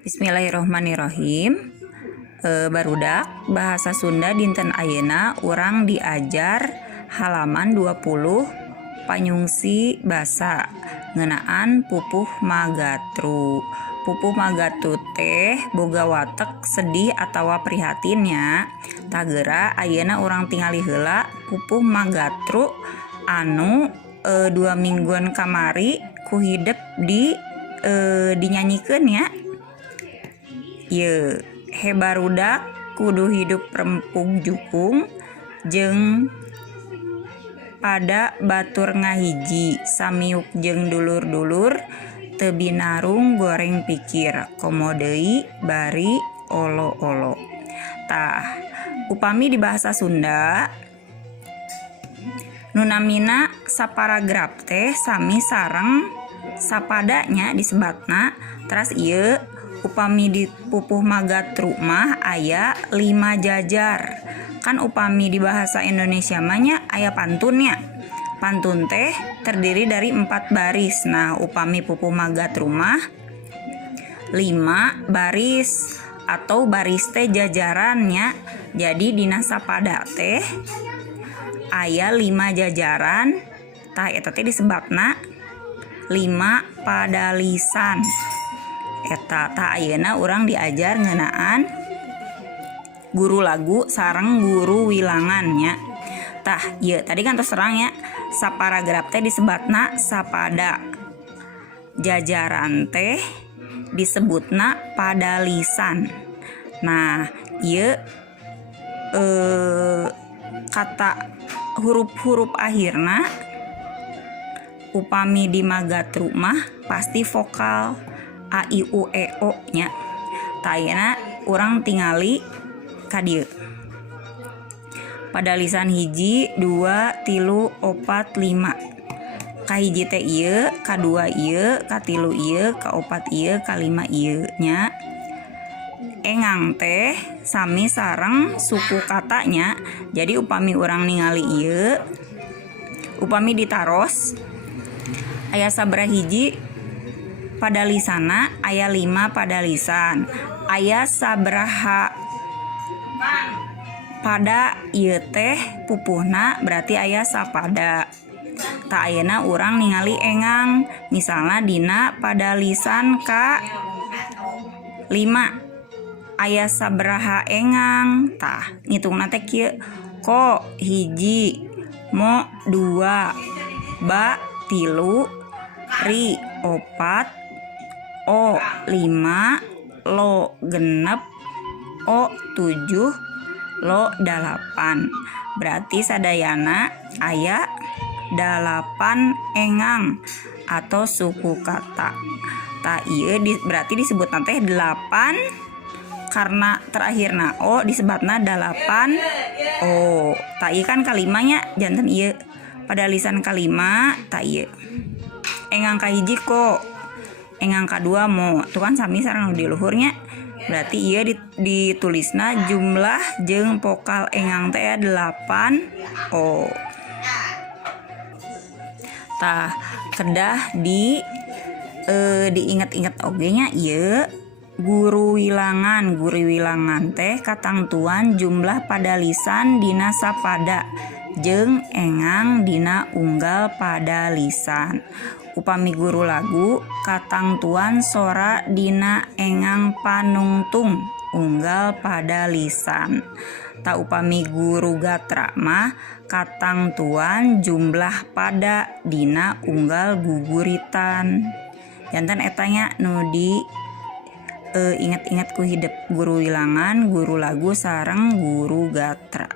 Bismillahirrohmanirrohim. Barudak bahasa Sunda dinten ayeuna urang diajar halaman 20 panyungsi basa ngeunaan pupuh magatru. Pupuh magatru teh boga watek sedih atawa prihatinnya. Tagera ayeuna urang tingali heula pupuh magatru anu 2 mingguan kamari ku hidep dinyanyikeun ya. Ye, barudak kudu hidup rempung jukung jeung pada batur ngahiji samiuk jeung dulur-dulur teu binarung goreng pikir komo deui bari olo-olo. Tah, upami di bahasa Sunda nu namina saparagraf teh sami sareng sapadanya disebatna. Teras ieu upami di pupuh magatru mah aya 5 jajar. Kan upami di bahasa Indonesia mah aya pantunnya. Pantun teh terdiri dari 4 baris. Nah, upami pupuh magatru mah 5 baris atau baris teh jajarannya. Jadi dina sapada teh aya 5 jajaran. Tah eta teh disebutna 5 padalisan. Eta tah ayeuna urang diajar ngeunaan guru lagu sareng guru wilangannya. Tah ieu tadi kan terserang ya saparagraf teh disebutna sapada, jajaran teh disebutna padalisan. Nah ieu kata huruf-huruf akhirna upami di magatru mah pasti vokal a i u e o nya. Tayana urang tingali ka dieu. Padalisan 1, 2, 3, 4, 5. Kahiji teh ieu, kadua ieu, katilu ieu, kaopat ieu, kalima ieu nya. Engang teh sami sareng suku katanya. Jadi upami urang ningali ieu, upami ditaros aya sabaraha hiji padalisana, aya 5 padalisan. Aya sabaraha pada ieu teh pupuhna berarti aya sapada. Ta ayeuna urang ningali engang. Misalna dina padalisan ka 5 aya sabaraha engang. Tah ngitungna teh kieu ko hiji, mo 2, ba 3, ri 4, o 5, lo 6, o 7, lo 8. Berarti sadayana aya 8 engang atau suku kata. Ta ieu berarti disebut teh 8 karena terakhirna o disebutna 8 o. Ta ieu kan kalimanya janten ieu padalisan kalima. Ta ieu engang kahiji ko, engang kadua mo. Tuh kan sami sareng di luhurnya. Berarti ieu ditulisna jumlah jeung vokal engang teh 8 o. Tah kedah diinget-inget oge nya ieu guru wilangan teh katangtuan jumlah padalisan dina sapada jeung engang dina unggal padalisan. Upami guru lagu katangtuan sora dina engang panungtung unggal padalisan. Ta upami guru gatra mah katangtuan jumlah pada dina unggal guguritan. Janten etanya nu di inget-inget ku hidep guru wilangan, guru lagu sareng guru gatra.